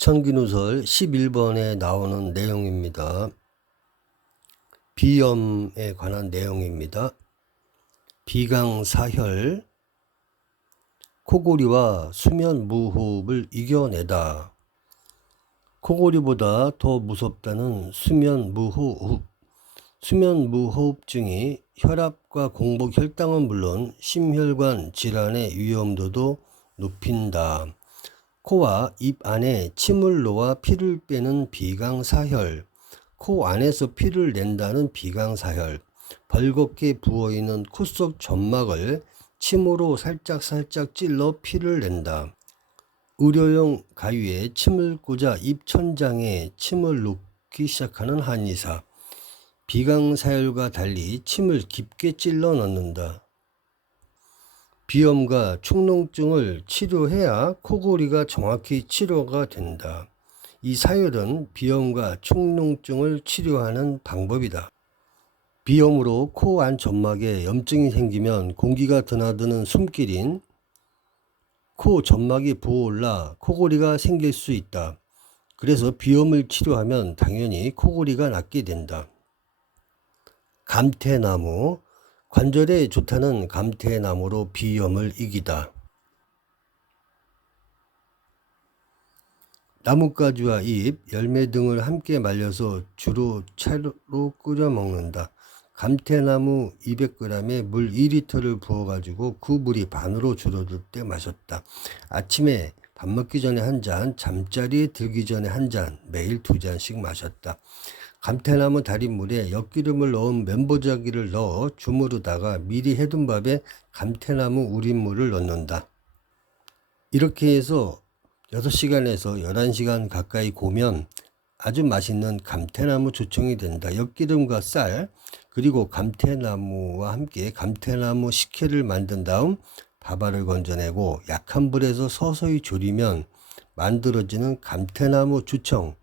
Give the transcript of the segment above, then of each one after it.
천기누설 11번에 나오는 내용입니다. 비염에 관한 내용입니다. 비강사혈, 코골이와 수면무호흡을 이겨내다. 코골이보다 더 무섭다는 수면무호흡. 수면무호흡증이 혈압과 공복 혈당은 물론 심혈관 질환의 위험도도 높인다. 코와 입 안에 침을 놓아 피를 빼는 비강사혈, 코 안에서 피를 낸다는 비강사혈, 벌겋게 부어있는 코 속 점막을 침으로 살짝 찔러 피를 낸다. 의료용 가위에 침을 꽂아 입 천장에 침을 놓기 시작하는 한의사. 비강사혈과 달리 침을 깊게 찔러 넣는다. 비염과 축농증을 치료해야 코골이가 정확히 치료가 된다. 이 사혈은 비염과 축농증을 치료하는 방법이다. 비염으로 코 안 점막에 염증이 생기면 공기가 드나드는 숨길인 코 점막이 부어올라 코골이가 생길 수 있다. 그래서 비염을 치료하면 당연히 코골이가 낫게 된다. 감태나무, 관절에 좋다는 감태나무로 비염을 이기다. 나뭇가지와 잎, 열매 등을 함께 말려서 주로 차로 끓여 먹는다. 감태나무 200g에 물 2리터를 부어가지고 그 물이 반으로 줄어들 때 마셨다. 아침에 밥 먹기 전에 한 잔, 잠자리에 들기 전에 한 잔, 매일 2잔씩 마셨다. 감태나무 달인물에 엿기름을 넣은 면보자기를 넣어 주무르다가 미리 해둔 밥에 감태나무 우린물을 넣는다. 이렇게 해서 6시간에서 11시간 가까이 고면 아주 맛있는 감태나무 조청이 된다. 엿기름과 쌀 그리고 감태나무와 함께 감태나무 식혜를 만든 다음 밥알을 건져내고 약한 불에서 서서히 졸이면 만들어지는 감태나무 조청.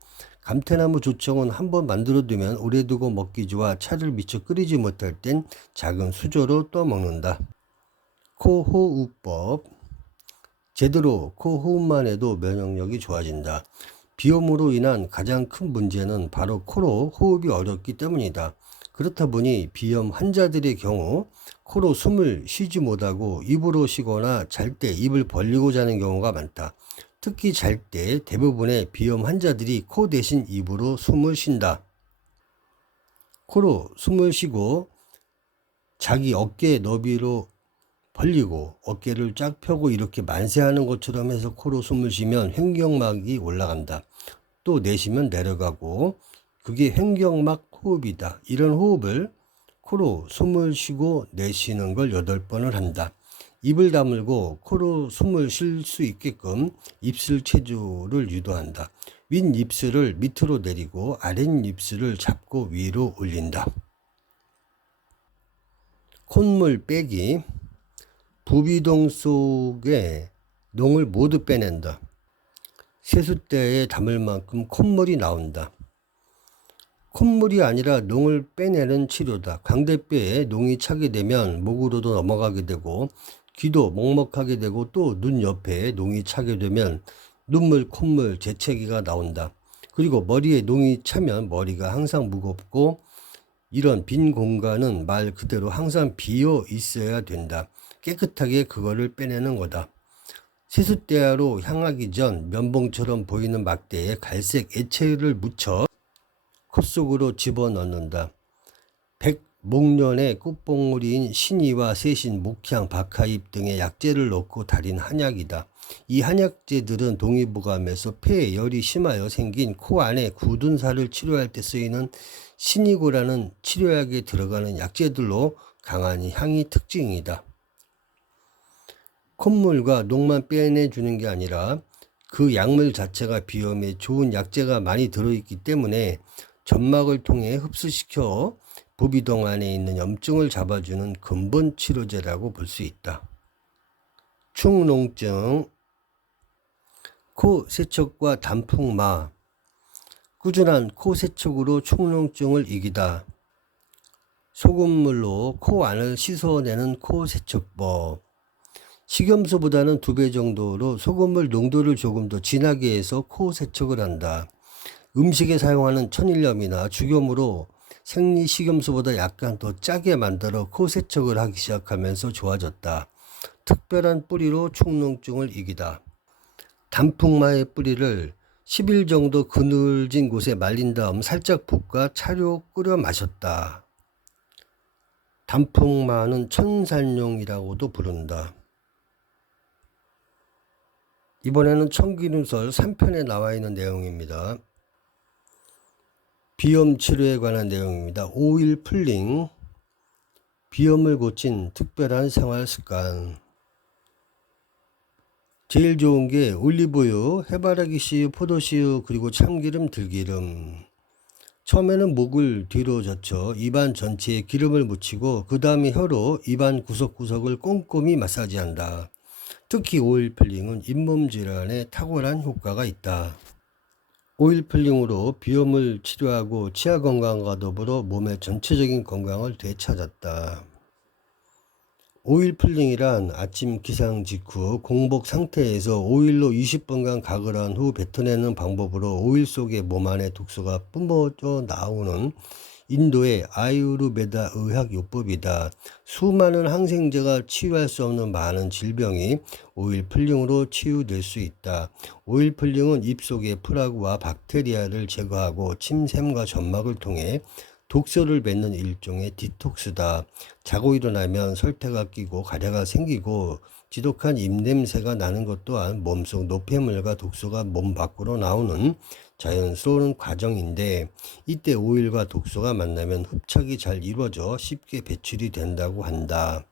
감태나무 조청은 한번 만들어두면 오래 두고 먹기 좋아 차를 미처 끓이지 못할 땐 작은 수저로 떠먹는다. 코호흡법. 제대로 코호흡만 해도 면역력이 좋아진다. 비염으로 인한 가장 큰 문제는 바로 코로 호흡이 어렵기 때문이다. 그렇다 보니 비염 환자들의 경우 코로 숨을 쉬지 못하고 입으로 쉬거나 잘 때 입을 벌리고 자는 경우가 많다. 특히 잘 때 대부분의 비염 환자들이 코 대신 입으로 숨을 쉰다. 코로 숨을 쉬고 자기 어깨 너비로 벌리고 어깨를 쫙 펴고 이렇게 만세하는 것처럼 해서 코로 숨을 쉬면 횡격막이 올라간다. 또 내쉬면 내려가고 그게 횡격막 호흡이다. 이런 호흡을 코로 숨을 쉬고 내쉬는 걸 8번을 한다. 입을 다물고 코로 숨을 쉴 수 있게끔 입술 체조를 유도한다. 윗입술을 밑으로 내리고 아랫입술을 잡고 위로 올린다. 콧물 빼기. 부비동 속에 농을 모두 빼낸다. 세숫대에 담을 만큼 콧물이 나온다. 콧물이 아니라 농을 빼내는 치료다. 광대뼈에 농이 차게 되면 목으로도 넘어가게 되고 귀도 먹먹하게 되고 또 눈 옆에 농이 차게 되면 눈물, 콧물, 재채기가 나온다. 그리고 머리에 농이 차면 머리가 항상 무겁고 이런 빈 공간은 말 그대로 항상 비어 있어야 된다. 깨끗하게 그거를 빼내는 거다. 세숫대야로 향하기 전 면봉처럼 보이는 막대에 갈색 액체를 묻혀 콧속으로 집어넣는다. 백목련의 꽃봉오리인 신이와 세신, 목향, 박하잎 등의 약재를 넣고 달인 한약이다. 이 한약재들은 동의보감에서 폐에 열이 심하여 생긴 코 안에 굳은 살을 치료할 때 쓰이는 신이고라는 치료약에 들어가는 약재들로 강한 향이 특징이다. 콧물과 농만 빼내주는 게 아니라 그 약물 자체가 비염에 좋은 약재가 많이 들어있기 때문에 점막을 통해 흡수시켜 부비동 안에 있는 염증을 잡아주는 근본 치료제라고 볼 수 있다. 축농증, 코 세척과 단풍마. 꾸준한 코 세척으로 축농증을 이기다. 소금물로 코 안을 씻어내는 코 세척법. 식염수보다는 2배 정도로 소금물 농도를 조금 더 진하게 해서 코 세척을 한다. 음식에 사용하는 천일염이나 죽염으로 생리 식염수보다 약간 더 짜게 만들어 코 세척을 하기 시작하면서 좋아졌다. 특별한 뿌리로 축농증을 이기다. 단풍마의 뿌리를 10일 정도 그늘진 곳에 말린 다음 살짝 볶아 차로 끓여 마셨다. 단풍마는 천살용이라고도 부른다. 이번에는 청기누설 3편에 나와 있는 내용입니다. 비염 치료에 관한 내용입니다. 오일 풀링, 비염을 고친 특별한 생활 습관. 제일 좋은 게 올리브유, 해바라기 씨유, 포도씨유, 그리고 참기름, 들기름. 처음에는 목을 뒤로 젖혀 입안 전체에 기름을 묻히고 그 다음에 혀로 입안 구석구석을 꼼꼼히 마사지한다. 특히 오일 필링은 잇몸 질환에 탁월한 효과가 있다. 오일 필링으로 비염을 치료하고 치아 건강과 더불어 몸의 전체적인 건강을 되찾았다. 오일 필링이란 아침 기상 직후 공복 상태에서 오일로 20분간 가글한 후 뱉어내는 방법으로 오일 속에 몸 안에 독소가 뿜어져 나오는 인도의 아유르베다 의학요법이다. 수많은 항생제가 치유할 수 없는 많은 질병이 오일 필링으로 치유될 수 있다. 오일 필링은 입속의 플라그와 박테리아를 제거하고 침샘과 점막을 통해 독소를 뱉는 일종의 디톡스다. 자고 일어나면 설태가 끼고 가래가 생기고 지독한 입냄새가 나는 것 또한 몸속 노폐물과 독소가 몸 밖으로 나오는 자연스러운 과정인데, 이때 오일과 독소가 만나면 흡착이 잘 이루어져 쉽게 배출이 된다고 한다.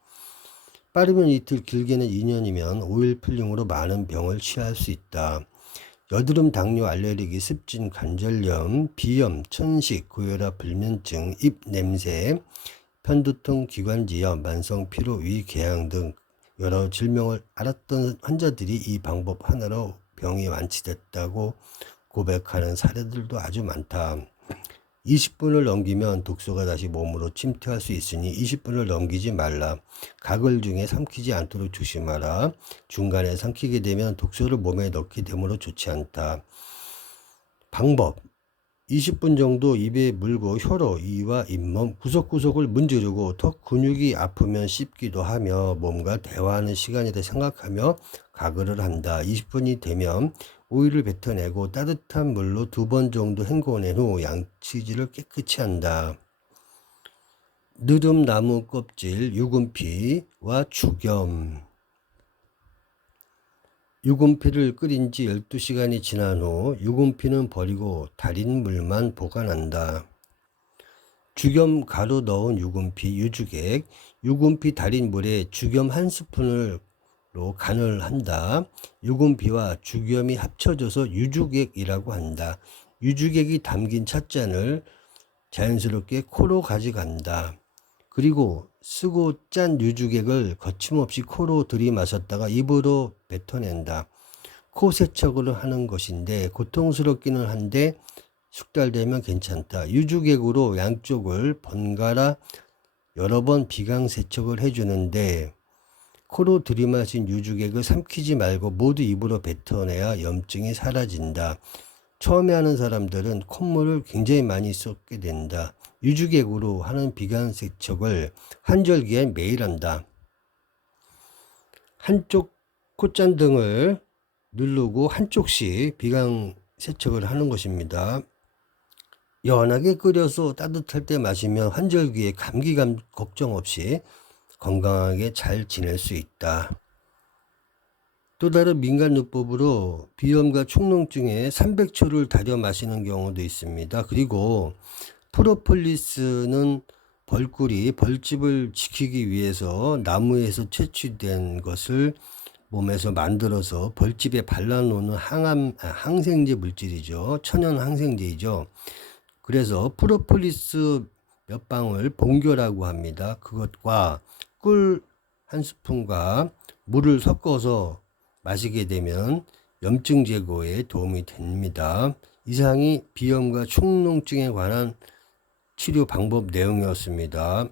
빠르면 이틀, 길게는 2년이면 오일 필링으로 많은 병을 치유할 수 있다. 여드름, 당뇨, 알레르기, 습진, 관절염, 비염, 천식, 고혈압, 불면증, 입 냄새, 편두통, 기관지염, 만성 피로, 위 궤양 등 여러 질병을 앓았던 환자들이 이 방법 하나로 병이 완치됐다고 고백하는 사례들도 아주 많다. 20분을 넘기면 독소가 다시 몸으로 침투할 수 있으니 20분을 넘기지 말라. 가글 중에 삼키지 않도록 조심하라. 중간에 삼키게 되면 독소를 몸에 넣게 되므로 좋지 않다. 방법: 20분 정도 입에 물고 혀로 이와 잇몸 구석구석을 문지르고 턱 근육이 아프면 씹기도 하며 몸과 대화하는 시간이라 생각하며 가글을 한다. 20분이 되면 오일을 뱉어내고 따뜻한 물로 2번 정도 헹궈낸 후 양치질을 깨끗이 한다. 느릅나무 껍질, 유분피와 죽염. 유분피를 끓인 지 12시간이 지난 후 유분피는 버리고 달인 물만 보관한다. 죽염 가루 넣은 유분피, 유주객, 유분피 달인 물에 죽염 1스푼을 간을 한다. 유분피와 죽염이 합쳐져서 유주객이라고 한다. 유주객이 담긴 찻잔을 자연스럽게 코로 가져간다. 그리고 쓰고 짠 유주객을 거침없이 코로 들이마셨다가 입으로 뱉어낸다. 코 세척을 하는 것인데 고통스럽기는 한데 숙달되면 괜찮다. 유주객으로 양쪽을 번갈아 여러 번 비강 세척을 해주는데 코로 들이마신 유주객을 삼키지 말고 모두 입으로 뱉어내야 염증이 사라진다. 처음에 하는 사람들은 콧물을 굉장히 많이 쏟게 된다. 유주객으로 하는 비강 세척을 환절기에 매일 한다. 한쪽 콧잔등을 누르고 한쪽씩 비강 세척을 하는 것입니다. 연하게 끓여서 따뜻할 때 마시면 환절기에 감기감 걱정 없이 건강하게 잘 지낼 수 있다. 또 다른 민간요법으로 비염과 축농증에 300초를 달여 마시는 경우도 있습니다. 그리고 프로폴리스는 벌꿀이 벌집을 지키기 위해서 나무에서 채취된 것을 몸에서 만들어서 벌집에 발라놓는 항생제 물질이죠. 천연 항생제이죠. 그래서 프로폴리스 몇 방울 봉교라고 합니다. 그것과 꿀 1스푼과 물을 섞어서 마시게 되면 염증 제거에 도움이 됩니다. 이상이 비염과 축농증에 관한 치료 방법 내용이었습니다.